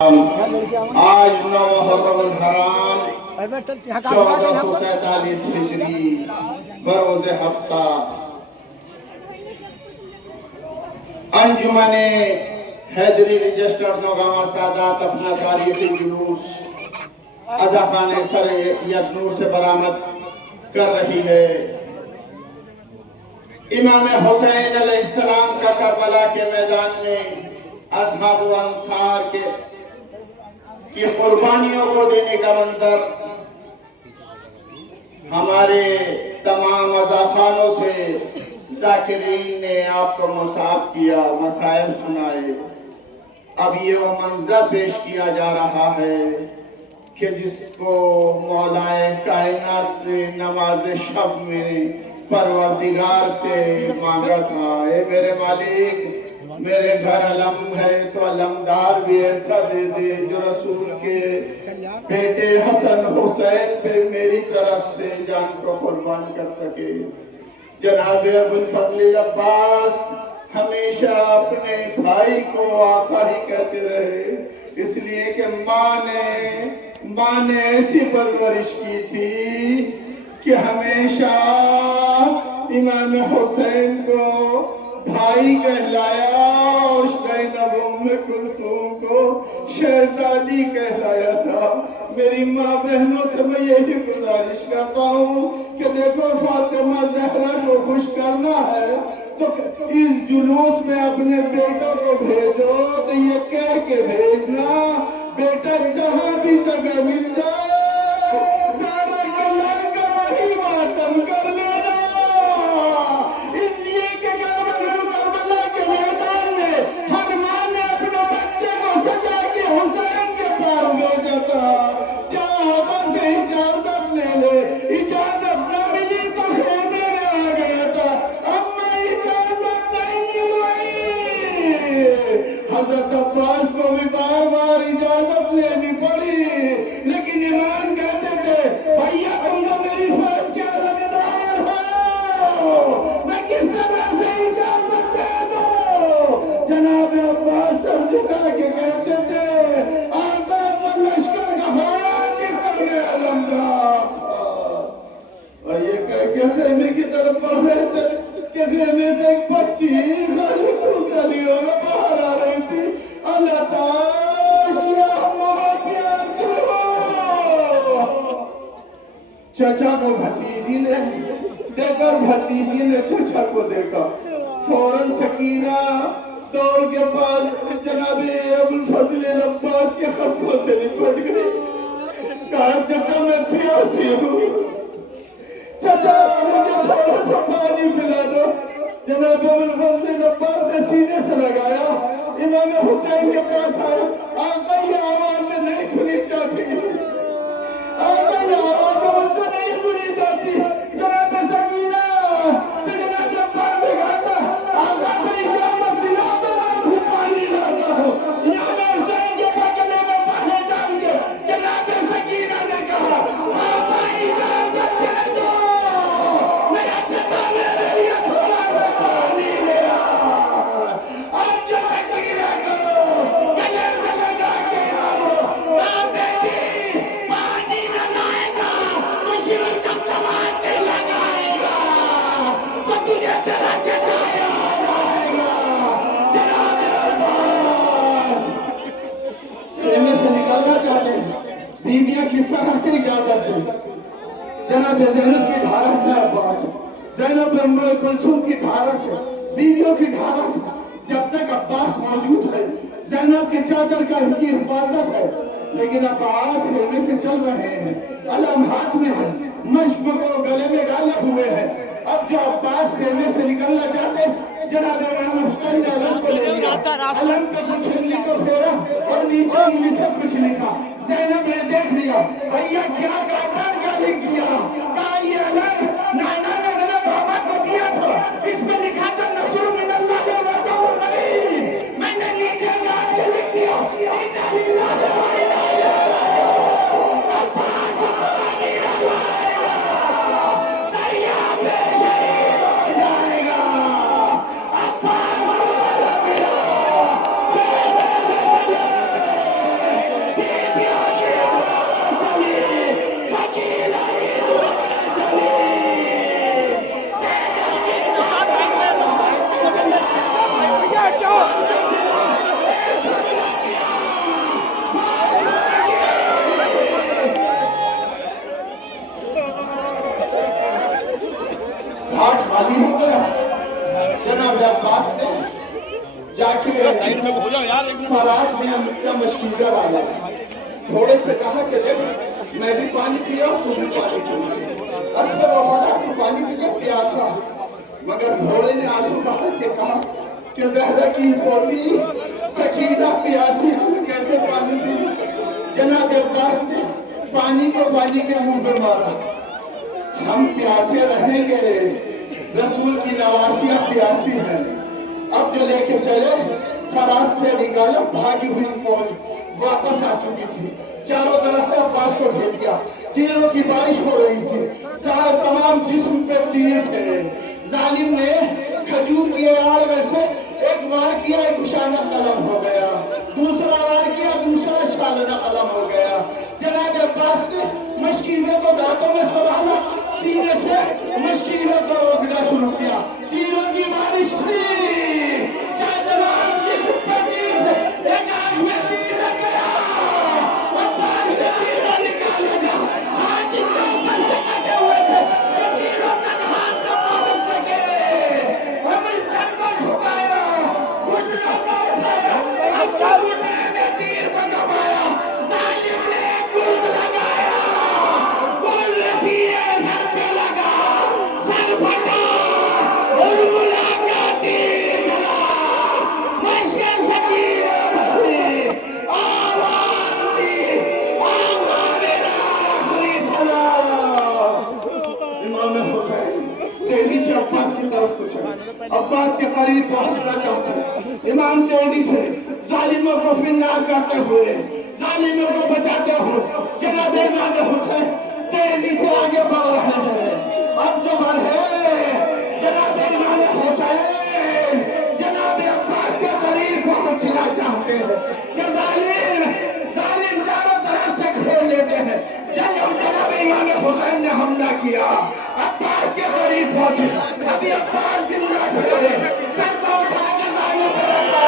آج 9 محرم الحرام 1447 ہجری بروز ہفتہ انجمن حیدری رجسٹرڈ نوگامہ سادات اپنا تاریخی جلوس ادا خانہ سر یکنور سے برآمد کر رہی ہے۔ امام حسین علیہ السلام کا کربلا کے میدان میں اصحاب و انصار کی قربانیوں کو دینے کا منظر ہمارے تمام اذاخانوں سے ذاکرین نے آپ کو مصاب کیا، مصائب سنائے۔ اب یہ وہ منظر پیش کیا جا رہا ہے کہ جس کو مولائے کائنات نے نماز شب میں پروردگار سے مانگا تھا، اے میرے مالک میرے گھر علم ہے تو علمدار بھی ایسا دے دے جو رسول کے بیٹے حسن حسین پہ میری طرف سے جان کو قربان کر سکے۔ جناب ابو الفضل عباس ہمیشہ اپنے بھائی کو آقا ہی کہتے رہے، اس لیے کہ ماں نے ایسی پرورش کی تھی کہ ہمیشہ امام حسین کو بھائی کہلایا اور زینب ام کلثوم کو شہزادی کہلایا تھا۔ میری ماں بہنوں سے میں یہی گزارش کرتا ہوں کہ دیکھو فاطمہ زہرا کو خوش کرنا ہے تو اس جلوس میں اپنے بیٹوں کو بھیجو تو یہ کہہ کے بھیجنا، بیٹا جہاں بھی جگہ مل جائے سارا گلہ کا وہی ماتم کر لینا، اس لیے کہ کربلا کے میدان میں ہر ماں نے اپنے بچے کو سجا کے حسین کے پاس بھیجا تھا۔ جہاں سے اجازت لے لے، اجازت نہ ملی تو خیمے میں آ گیا تھا، اما اجازت نہیں مل رہی۔ حضرت عباس کو بھی بار بار اجازت لینی پڑی، لیکن امام کہتے تھے بھائیا تم تو میری فوج کے علمدار ہو، میں کس طرح سے اجازت دے دوں؟ جناب عباس سب جھکا کے کہتے تھے آزاد لشکر کا فوج جس کا میں علمدار تھا، اور یہ کہہ کے خیمے کی طرف بڑھ رہے تھے کہ خیمے سے ایک بچی گلیوں میں باہر آ رہی تھی۔ اللہ تاش یا ہمارا پیاسی ہو، چچا کو بھتیجی نے دیکھا، بھتیجی نے چچا کو دیکھا، فوراً سکینہ دوڑ کے پاس جناب ابو الفضل عباس کے خطوں سے لپٹ گئی، کہا چچا میں پیاسی ہوں، چچا مجھے تھوڑا سا پانی پلا دو۔ جناب ابو الفضل عباس نے سینے سے لگایا، امام حسین کے پاس آئے، آقا یہ آوازیں نہیں سنی جاتی، آقا یہ آوازیں مجھ سے نہیں سنی جاتی۔ جناب سکینہ سے جناب عباس سے کہا تھا آقا سے اجازت دلا تو میں بھی پانی لاتا ہوں۔ امام حسین کے پتلے میں پانی ڈال کے جناب سکینہ نے کہا آقا اجازت دے دو، میرا چچا میرے لیے تھوڑا سا پانی لے آ۔ اب جو سکینہ کو گلے سے لگا کے لاؤ، کہا بیٹی پانی نہ لائے گا دشمن جب تماچے لگائے گا تو تجھے تیرا چچا یاد آئے گا۔ جناب عباس خیمے سے نکلنا چاہتے ہیں، بیویاں کس طرح سے اجازت دیں؟ جناب زینب کی دھارا سے عباس، زینب ام کلثوم کی دھارا سے، بیویوں کی دھارا سے، جب تک عباس موجود ہے زینب کی چادر کا ان کی حفاظت ہے، لیکن عباس خیمے سے چل رہے ہیں، علم ہاتھ میں ہے، مشق کو گلے میں غالب ہوئے ہیں۔ اب جو عباس خیمے سے نکلنا چاہتے جناب امام حسین نے علم کو لے لیا، علم پہ کچھ انگلی کو پھیرا اور نیچے انگلی سے کچھ لکھا۔ زینب نے دیکھ لیا، بھئیا کیا کاٹر کا لکھ دیا، کہا یہ علم نانا نے میرے بابا کو دیا تھا، اس میں لکھا تھا نصر من اللہ و فتح قریب، میں نے نیچے نام کے لکھ دیا اِنَّ لِلَّهِ وَإِنَّا إِلَيْهِ راجعون۔ عباس پانی رکھوائے گا، دریا میں شہید ہو جائے گا، عباس مشکیزہ ڈالا، گھوڑے سے کہا کہ دیکھ میں بھی پانی پیا ہوں تم بھی پانی پیا، اصل وفادار تو پانی پیا پیاسا، مگر گھوڑے نے آنسو بہا کے کہا کہ زہرہ کی پوتی سکینہ پیاسی ہم کیسے پانی پی؟ جناب عباس نے پانی کو پانی کے منہ پہ مارا، ہم پیاسے رہیں گے، رسول کی نواسیاں پیاسی ہیں۔ اب جو لے کے چلے فراز سے نکالا، بھاگی ہوئی فوج واپس آ چکی تھی، چاروں طرف سے عباس کو گھیر دیا، تیروں کی بارش ہو رہی تھی، تمام جسم پہ تیر تھے۔ ظالم نے کھجور کی اڑ میں سے ایک وار کیا، ایک نشانہ قلم ہو گیا، دوسرا وار کیا، دوسرا شالنہ قلم ہو گیا۔ جناب عباس نے مشکیزے کو دانتوں میں سنبھالا، سینے سے مشکیزے کو روکنا شروع کیا، تیروں کی بارش تھی، چاہے تمام جسم پہ تیر تھے، ایک آنکھ میں تیر لگ گیا، عباس سے تیروں نکالا جا، ہاتھ جتنے اوپر سے کٹے ہوئے تھے، کہ تیروں تک ہاتھ نہ پہنچ سکے، ہمیں سر کو جھکایا، گھٹنوں کو اٹھایا، اب جب اٹھنے میں تیر کو دبایا، ظالم نے گلد لگایا، گلد سینے سر پہ لگا، سر پھٹا، اور ملاقات تیر چلا، مشک سکینہ بھری، آواز دی، آقا میرا آخری سلام۔ امام حسین تیزی سے عباس کی طرف کو چلے، عباس کے قریب پہنچنا چاہتا ہے، امام تیزی سے ظالموں کو فنار کرتے ہوئے، ظالموں کو بچاتے ہوئے، جناب امام حسین تیزی سے آگے بڑھ رہے ہیں۔ اب جو بڑھے جناب امام حسین جناب عباس کے قریب پہنچنا چاہتے ہیں کہ ظالم چاروں طرف سے گھیر لیتے ہیں۔ جناب امام حسین نے حملہ کیا، عباس کے قریب پہنچے، ابھی عباس زندہ کھڑے، سر کو اٹھا کے ظالم پر رکھا،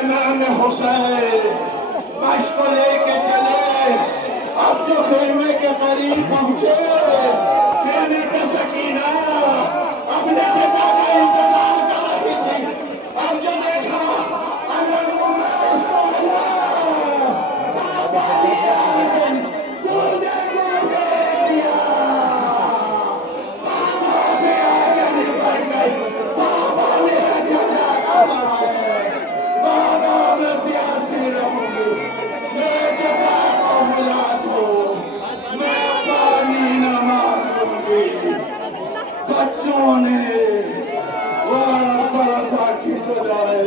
امام حسین مشق کو لے کے چلے، اب جو خیمے کے قریب پہنچے، خیمے پہ سکینہ اپنے سے زیادہ انتظار کر رہی تھی، اب جو دیکھا اگر اس کو بچوں نے برساکھی سجائے